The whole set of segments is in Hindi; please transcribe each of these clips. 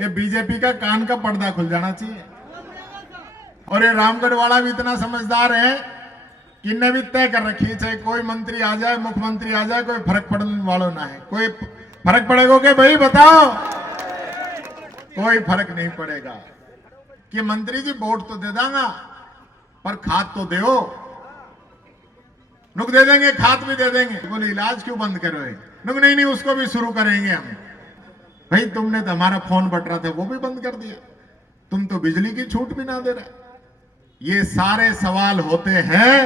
ये बीजेपी का कान का पर्दा खुल जाना चाहिए। और ये रामगढ़ वाला भी इतना समझदार है कि इन्हें भी तय कर रखी है, चाहे कोई मंत्री आ जाए, मुख्यमंत्री आ जाए, कोई फर्क पड़ने वालों ना है। कोई फर्क पड़ेगा कि भाई बताओ? कोई फर्क नहीं पड़ेगा कि मंत्री जी वोट तो दे देंगा पर खाद तो दो। नुक दे देंगे, खाद भी दे देंगे। बोले इलाज क्यों बंद करो? नुक नहीं उसको भी शुरू करेंगे हम। भाई तुमने तो हमारा फोन बट रहा था वो भी बंद कर दिया, तुम तो बिजली की छूट भी ना दे रहे। ये सारे सवाल होते हैं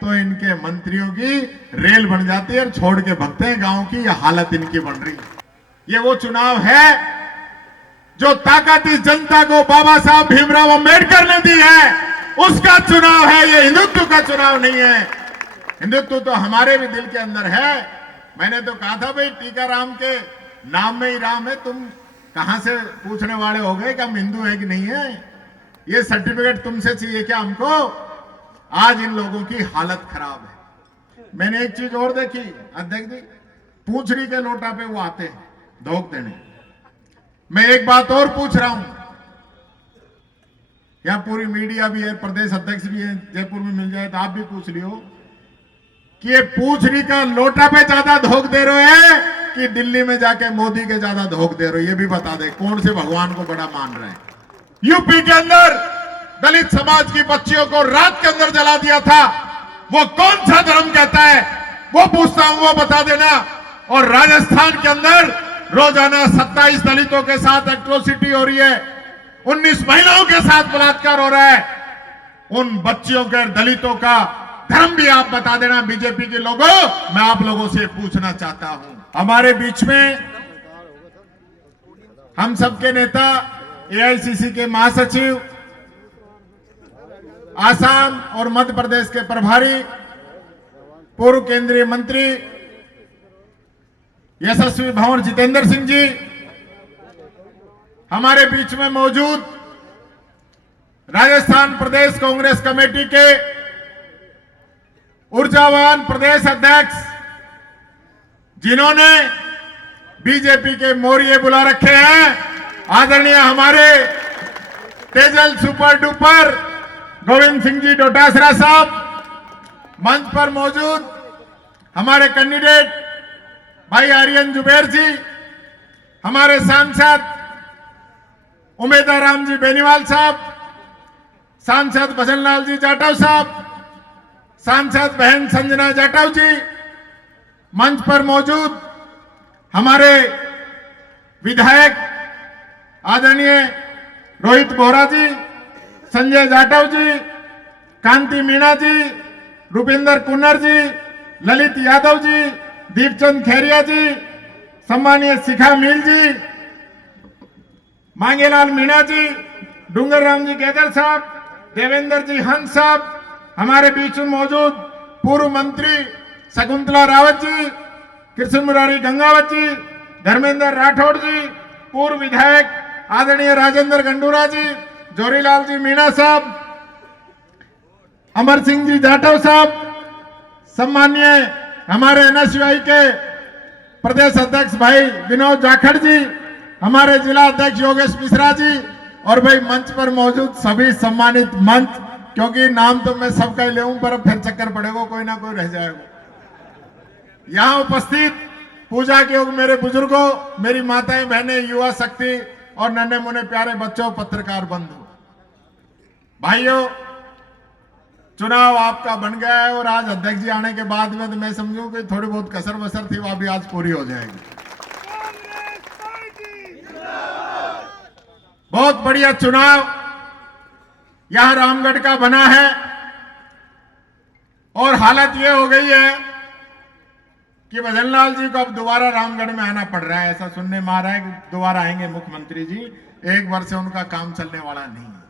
तो इनके मंत्रियों की रेल बन जाती है और छोड़ के भगते हैं गांव की। ये हालत इनकी बन रही है। ये वो चुनाव है जो ताकत इस जनता को बाबा साहब भीमराव अंबेडकर ने दी है, उसका चुनाव है। ये हिंदुत्व का चुनाव नहीं है। हिंदुत्व तो हमारे भी दिल के अंदर है। मैंने तो कहा था भाई टीकाराम के नाम में ही राम है। तुम कहां से पूछने वाले हो गए कि हम हिंदू है कि नहीं है? ये सर्टिफिकेट तुमसे चाहिए क्या हमको? आज इन लोगों की हालत खराब है। मैंने एक चीज और देखी अध्यक्ष जी, पूंछड़ी के लोटा पे वो आते हैं धोख देने। मैं एक बात और पूछ रहा हूं, यहां पूरी मीडिया भी है, प्रदेश अध्यक्ष भी है, जयपुर में मिल जाए तो आप भी पूछ लियो कि ये पूंछड़ी का लोटा पे ज्यादा धोख दे रहे हैं कि दिल्ली में जाके मोदी के ज्यादा धोख दे रहे हो? ये भी बता दे कौन से भगवान को बड़ा मान रहे हैं। यूपी के अंदर दलित समाज की बच्चियों को रात के अंदर जला दिया था, वो कौन सा धर्म कहता है? वो पूछता हूं, वो बता देना। और राजस्थान के अंदर रोजाना 27 दलितों के साथ एट्रोसिटी हो रही है, 19 महिलाओं के साथ बलात्कार हो रहा है। उन बच्चियों के दलितों का धर्म भी आप बता देना बीजेपी के लोगों। मैं आप लोगों से पूछना चाहता हूं, हमारे बीच में हम सबके नेता, एआईसीसी के महासचिव, आसाम और मध्य प्रदेश के प्रभारी, पूर्व केंद्रीय मंत्री यशस्वी भंवर जितेंद्र सिंह जी हमारे बीच में मौजूद, राजस्थान प्रदेश कांग्रेस कमेटी के ऊर्जावान प्रदेश अध्यक्ष जिन्होंने बीजेपी के मोरिये बुला रखे हैं, आदरणीय हमारे तेजल सुपर डुपर गोविंद सिंह जी डोटासरा साहब, मंच पर मौजूद हमारे कैंडिडेट भाई आर्यन जुबेर जी, हमारे सांसद उमेदाराम जी बेनीवाल साहब, सांसद भजनलाल जी जाटव साहब, सांसद बहन संजना जाटव जी, मंच पर मौजूद हमारे विधायक आदरणीय रोहित बोहरा जी, संजय जाटव जी, कांति मीणा जी, रूपेंद्र कुन्नर जी, ललित यादव जी, दीपचंद खैरिया जी, सम्मानीय शिखा मील जी, मांगेलाल मीणा जी, डूंगर राम जी केदर साहब, देवेंद्र जी हंस साहब, हमारे बीच में मौजूद पूर्व मंत्री शकुंतला रावत जी, कृष्ण मुरारी गंगावत जी, धर्मेंद्र राठौड़ जी, पूर्व विधायक आदरणीय राजेंद्र गंडूरा जी, जोरीलाल जी मीणा साहब, अमर सिंह जी जाटव साहब, सम्मानीय हमारे एनएसयूआई के प्रदेश अध्यक्ष भाई विनोद जाखड़ जी, हमारे जिला अध्यक्ष योगेश मिश्रा जी, और भाई मंच पर मौजूद सभी सम्मानित मंच, क्योंकि नाम तो मैं सबका ही लेऊं पर फिर चक्कर पड़ेगा, कोई ना कोई रह जाएगा। यहां उपस्थित पूजा के योग मेरे बुजुर्गों, मेरी माताएं बहनें, युवा शक्ति और नन्हे मुन्ने प्यारे बच्चों, पत्रकार बंधु भाइयों, चुनाव आपका बन गया है और आज अध्यक्ष जी आने के बाद में तो मैं समझूं कि थोड़ी बहुत कसर बसर थी वो भी आज पूरी हो जाएगी। बहुत बढ़िया चुनाव यहां रामगढ़ का बना है और हालत ये हो गई है कि भजनलाल जी को अब दोबारा रामगढ़ में आना पड़ रहा है। ऐसा सुनने में आ रहा है कि दोबारा आएंगे मुख्यमंत्री जी, एक वर्ष से उनका काम चलने वाला नहीं है।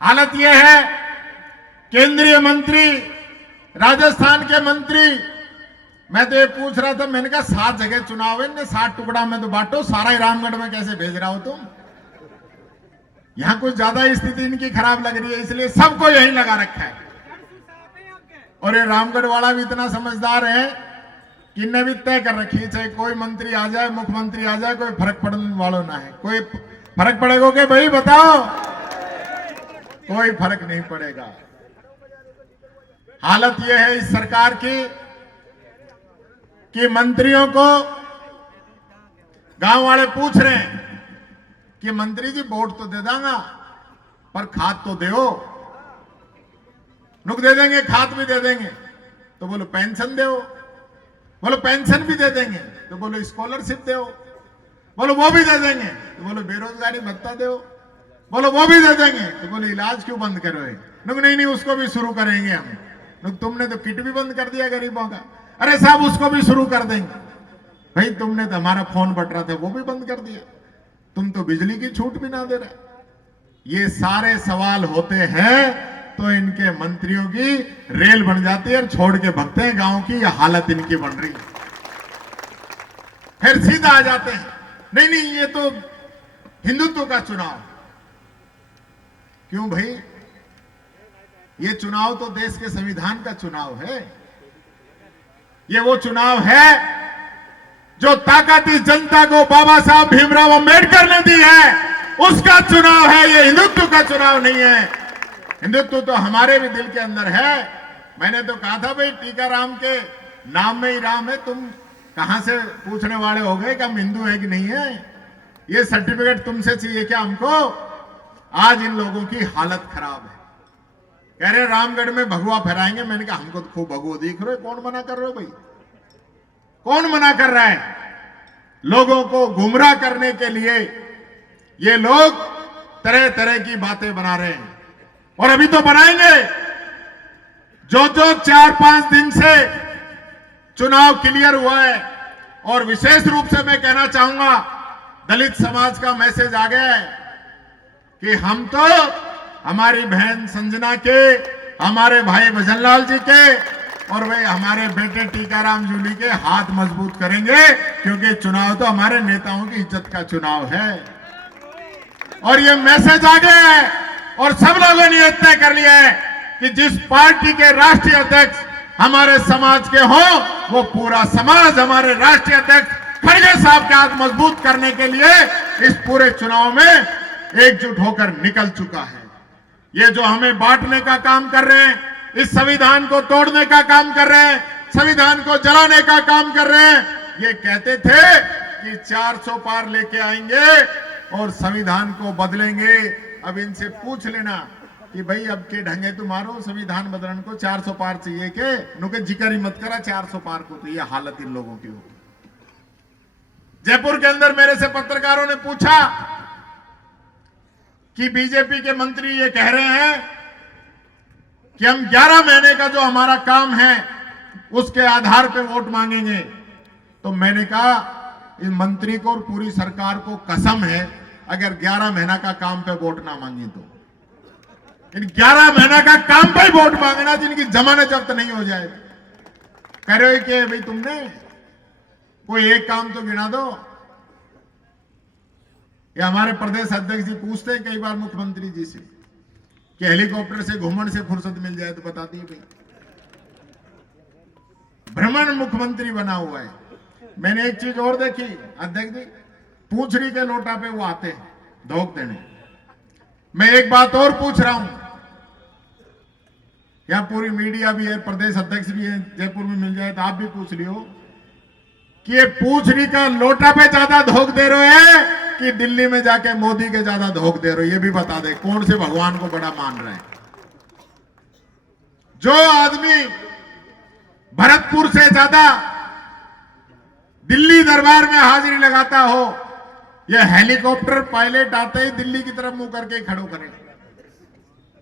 हालत यह है, केंद्रीय मंत्री, राजस्थान के मंत्री, मैं तो ये पूछ रहा था, मैंने कहा 7 जगह चुनाव है, 7 टुकड़ा में तो बांटो, सारा ही रामगढ़ में कैसे भेज रहा हो तुम? यहां कुछ ज्यादा स्थिति इनकी खराब लग रही है, इसलिए सबको यही लगा रखा है। और ये रामगढ़ वाला भी इतना समझदार है किन्ने भी तय कर रखी है, चाहे कोई मंत्री आ जाए, मुख्यमंत्री आ जाए, कोई फर्क पड़ने वालों ना है। कोई फर्क पड़ेगा कि भाई बताओ? कोई फर्क नहीं पड़ेगा। हालत यह है इस सरकार की कि मंत्रियों को गांव वाले पूछ रहे हैं कि मंत्री जी वोट तो दे देंगा पर खाद तो दो। नुक दे देंगे, खाद भी दे देंगे, तो बोलो पेंशन दो। बोलो पेंशन भी दे देंगे, तो बोलो स्कॉलरशिप दो। बोलो वो भी दे देंगे, तो बोलो बेरोजगारी भत्ता दो। बोलो वो भी दे देंगे, तो बोलो इलाज क्यों बंद करो? नुक नहीं उसको भी शुरू करेंगे हम। नुक तुमने तो किट भी बंद कर दिया गरीबों का। अरे साहब उसको भी शुरू कर देंगे। भाई तुमने तो हमारा फोन बट रहा था वो भी बंद कर दिया। तुम तो बिजली की छूट भी ना दे रहे। ये सारे सवाल होते हैं तो इनके मंत्रियों की रेल बन जाती है और छोड़ के भगते हैं गांव की। यह हालत इनकी बन रही है। फिर सीधा आ जाते हैं, नहीं नहीं ये तो हिंदुत्व का चुनाव। क्यों भाई? ये चुनाव तो देश के संविधान का चुनाव है। ये वो चुनाव है जो ताकत इस जनता को बाबा साहब भीमराव अंबेडकर ने दी है, उसका चुनाव है। ये हिंदुत्व का चुनाव नहीं है। हिंदुत्व तो हमारे भी दिल के अंदर है। मैंने तो कहा था भाई टीकाराम के नाम में ही राम है। तुम कहां से पूछने वाले हो गए कि हम हिंदू है कि नहीं है? ये सर्टिफिकेट तुमसे चाहिए क्या हमको? आज इन लोगों की हालत खराब है। कह रहे रामगढ़ में भगवा फहराएंगे। मैंने कहा हमको तो खूब भगवा दिख रहे। कौन मना कर रहे हो भाई? कौन मना कर रहा है? लोगों को गुमराह करने के लिए ये लोग तरह तरह की बातें बना रहे हैं और अभी तो बनाएंगे। जो 4-5 दिन से चुनाव क्लियर हुआ है। और विशेष रूप से मैं कहना चाहूंगा दलित समाज का मैसेज आ गया है कि हम तो हमारी बहन संजना के, हमारे भाई भजनलाल जी के और वे हमारे बेटे टीकाराम जूली के हाथ मजबूत करेंगे, क्योंकि चुनाव तो हमारे नेताओं की इज्जत का चुनाव है। और ये मैसेज आ गया है और सब लोगों ने यह तय कर लिया है कि जिस पार्टी के राष्ट्रीय अध्यक्ष हमारे समाज के हो, वो पूरा समाज हमारे राष्ट्रीय अध्यक्ष खड़गे साहब के हाथ मजबूत करने के लिए इस पूरे चुनाव में एकजुट होकर निकल चुका है। ये जो हमें बांटने का काम कर रहे हैं, इस संविधान को तोड़ने का काम कर रहे हैं, संविधान को जलाने का काम कर रहे हैं, ये कहते थे कि 400 पार लेके आएंगे और संविधान को बदलेंगे। अब इनसे पूछ लेना कि भाई अब के ढंगे तुम्हारो संविधान बदलने को 400 पार चाहिए के? नुके जिक्र ही मत करा 400 पार को। तो ये हालत इन लोगों की होगी। जयपुर के अंदर मेरे से पत्रकारों ने पूछा कि बीजेपी के मंत्री ये कह रहे हैं कि हम 11 महीने का जो हमारा काम है उसके आधार पर वोट मांगेंगे। तो मैंने कहा इस मंत्री को और पूरी सरकार को कसम है अगर 11 महीना का काम पे वोट ना मांगी तो। इन 11 महीना का काम पे वोट मांगना जिनकी जमानत जब्त नहीं हो जाए। कह रहे हो कि भाई तुमने कोई एक काम तो गिना दो। ये हमारे प्रदेश अध्यक्ष जी पूछते हैं कई बार मुख्यमंत्री जी से कि हेलीकॉप्टर से घूमन से फुर्सत मिल जाए तो बता दिए भाई। भ्रमण मुख्यमंत्री बना हुआ है। मैंने एक चीज और देखी अध्यक्ष जी, पूंछड़ी के लोटा पे वो आते हैं धोख देने। मैं एक बात और पूछ रहा हूं, यहां पूरी मीडिया भी है, प्रदेश अध्यक्ष भी है, जयपुर में मिल जाए तो आप भी पूछ लियो कि ये पूंछड़ी का लोटा पे ज्यादा धोख दे रहे हैं कि दिल्ली में जाके मोदी के ज्यादा धोख दे रहे हो? ये भी बता दे कौन से भगवान को बड़ा मान रहे हैं। जो आदमी भरतपुर से ज्यादा दिल्ली दरबार में हाजिरी लगाता हो, यह हेलीकॉप्टर पायलट आते ही दिल्ली की तरफ मुंह करके खड़ो करे।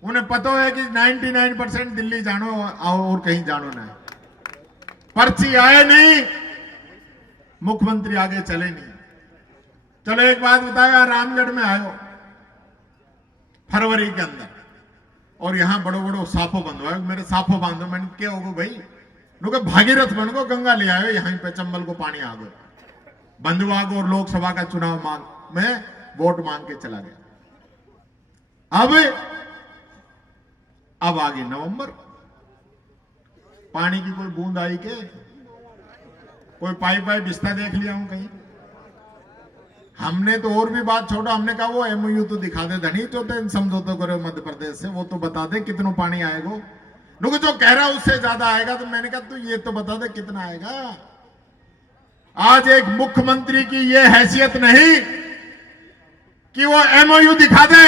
उन्हें पता है कि 99% दिल्ली जानो और कहीं जानो ना। पर्ची आए नहीं, मुख्यमंत्री आगे चले नहीं। चलो एक बात बताया, रामगढ़ में आयो फरवरी के अंदर और यहां बड़ो बड़ो साफो बंधो है। मेरे साफो बांधो। मैंने क्या होगा भाई? लोग भागीरथ बन को गंगा ले आयो, यहीं पे चंबल को पानी आ गयो। बंधुआ को और लोकसभा का चुनाव में वोट मांग के चला गया। अब आ गई नवंबर, पानी की कोई बूंद आई के? कोई पाइप वाइप रिश्ता देख लिया हूं कहीं? हमने तो और भी बात छोड़ो, हमने कहा वो एमओयू तो दिखा दे धनी, जो समझौता करो मध्य प्रदेश से, वो तो बता दे कितना पानी आएगा। लोग जो कह रहा उससे ज्यादा आएगा, तो मैंने कहा तू ये तो बता दे कितना आएगा। आज एक मुख्यमंत्री की ये हैसियत नहीं कि वो एमओयू दिखा दे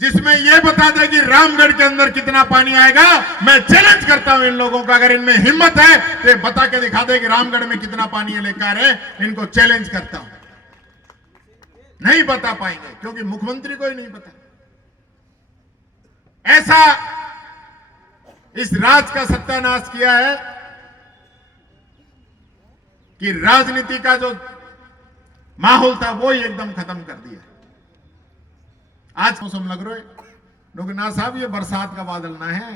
जिसमें ये बता दे कि रामगढ़ के अंदर कितना पानी आएगा। मैं चैलेंज करता हूं इन लोगों का, अगर इनमें हिम्मत है तो ये बता के दिखा दे कि रामगढ़ में कितना पानी है लेकर है। इनको चैलेंज करता हूं, नहीं बता पाएंगे क्योंकि मुख्यमंत्री को ही नहीं पता। ऐसा इस राज का सत्यानाश किया है कि राजनीति का जो माहौल था वो ही एकदम खत्म कर दिया। आज मौसम लग रहा है लोग ना साहब ये बरसात का बादल ना है,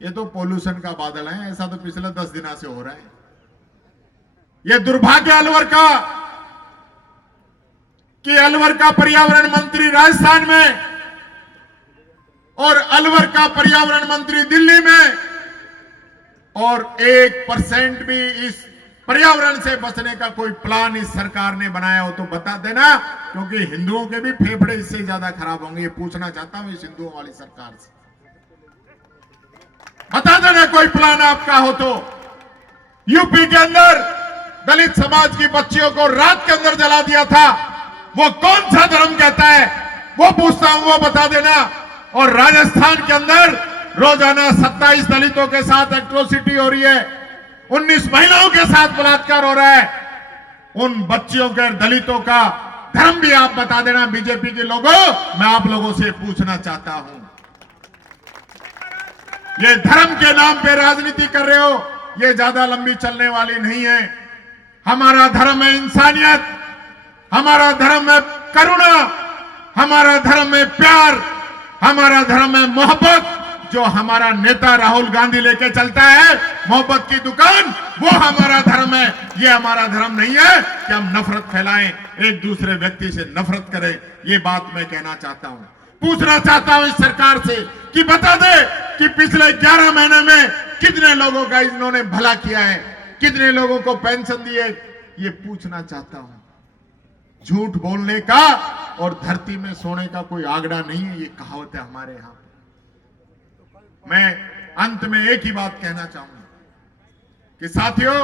ये तो पोल्यूशन का बादल है। ऐसा तो पिछले 10 दिनों से हो रहा है। ये दुर्भाग्य अलवर का कि अलवर का पर्यावरण मंत्री राजस्थान में और अलवर का पर्यावरण मंत्री दिल्ली में, और 1% भी इस पर्यावरण से बचने का कोई प्लान इस सरकार ने बनाया हो तो बता देना, क्योंकि हिंदुओं के भी फेफड़े इससे ज्यादा खराब होंगे। ये पूछना चाहता हूं इस हिंदुओं वाली सरकार से, बता देना कोई प्लान आपका हो तो। यूपी के अंदर दलित समाज की बच्चियों को रात के अंदर जला दिया था, वो कौन सा धर्म कहता है वो पूछता हूं, वो बता देना। और राजस्थान के अंदर रोजाना 27 दलितों के साथ एट्रोसिटी हो रही है, 19 महिलाओं के साथ बलात्कार हो रहा है। उन बच्चियों के दलितों का धर्म भी आप बता देना बीजेपी के लोगों। मैं आप लोगों से पूछना चाहता हूं, ये धर्म के नाम पे राजनीति कर रहे हो, ये ज्यादा लंबी चलने वाली नहीं है। हमारा धर्म है इंसानियत, हमारा धर्म है करुणा, हमारा धर्म है प्यार, हमारा धर्म है मोहब्बत। जो हमारा नेता राहुल गांधी लेके चलता है मोहब्बत की दुकान, वो हमारा धर्म है। ये हमारा धर्म नहीं है कि हम नफरत फैलाएं, एक दूसरे व्यक्ति से नफरत करें। ये बात मैं कहना चाहता हूं, पूछना चाहता हूं इस सरकार से कि बता दे कि पिछले 11 महीने में कितने लोगों का इन्होंने भला किया है, कितने लोगों को पेंशन दी है। ये पूछना चाहता हूं। झूठ बोलने का और धरती में सोने का कोई आंकड़ा नहीं है, ये कहावत है हमारे यहां। मैं अंत में एक ही बात कहना चाहूंगा कि साथियों,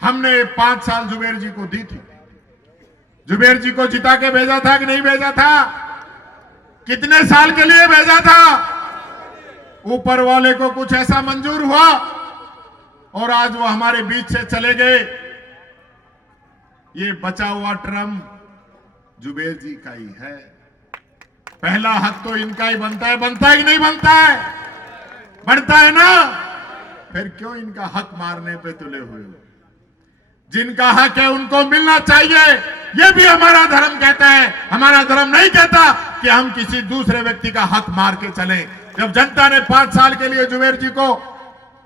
हमने 5 साल जुबेर जी को दी थी। जुबेर जी को जिता के भेजा था कि नहीं भेजा था? कितने साल के लिए भेजा था? ऊपर वाले को कुछ ऐसा मंजूर हुआ और आज वो हमारे बीच से चले गए। ये बचा हुआ टर्म जुबेर जी का ही है। पहला हक तो इनका ही बनता है कि नहीं बनता है? बनता है ना? फिर क्यों इनका हक मारने पे तुले हुए हो? जिनका हक है उनको मिलना चाहिए, ये भी हमारा धर्म कहता है। हमारा धर्म नहीं कहता कि हम किसी दूसरे व्यक्ति का हक मार के चलें। जब जनता ने 5 साल के लिए जुबेर जी को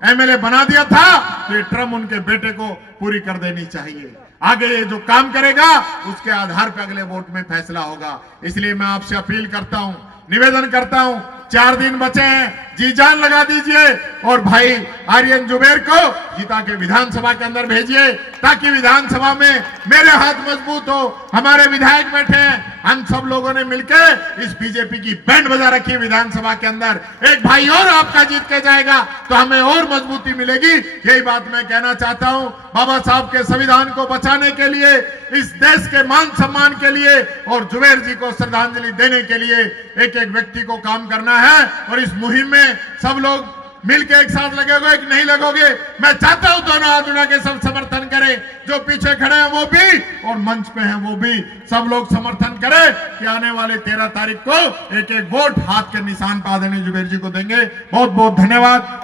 एमएलए बना दिया था तो ये टर्म उनके बेटे को पूरी कर देनी चाहिए। आगे ये जो काम करेगा उसके आधार पर अगले वोट में फैसला होगा। इसलिए मैं आपसे अपील करता हूं, निवेदन करता हूं, 4 दिन बचे हैं, जी जान लगा दीजिए और भाई आर्यन जुबेर को जिता के विधानसभा के अंदर भेजिए, ताकि विधानसभा में मेरे हाथ मजबूत हो। हमारे विधायक बैठे हैं, हम सब लोगों ने मिलकर इस बीजेपी की बैंड बजा रखी है विधानसभा के अंदर। एक भाई और आपका जीत के जाएगा तो हमें और मजबूती मिलेगी। यही बात मैं कहना चाहता हूं। बाबा साहब के संविधान को बचाने के लिए, इस देश के मान सम्मान के लिए और जुबेर जी को श्रद्धांजलि देने के लिए एक एक व्यक्ति को काम करना है। और इस मुहिम में सब लोग मिलकर एक साथ लगोगे कि नहीं लगोगे? मैं चाहता हूं दोनों हाथ उठा के सब समर्थन करें। जो पीछे खड़े हैं वो भी और मंच पे हैं वो भी, सब लोग समर्थन करें कि आने वाले 13 तारीख को एक एक वोट हाथ के निशान पर आदरणीय जुबेर जी को देंगे। बहुत बहुत धन्यवाद।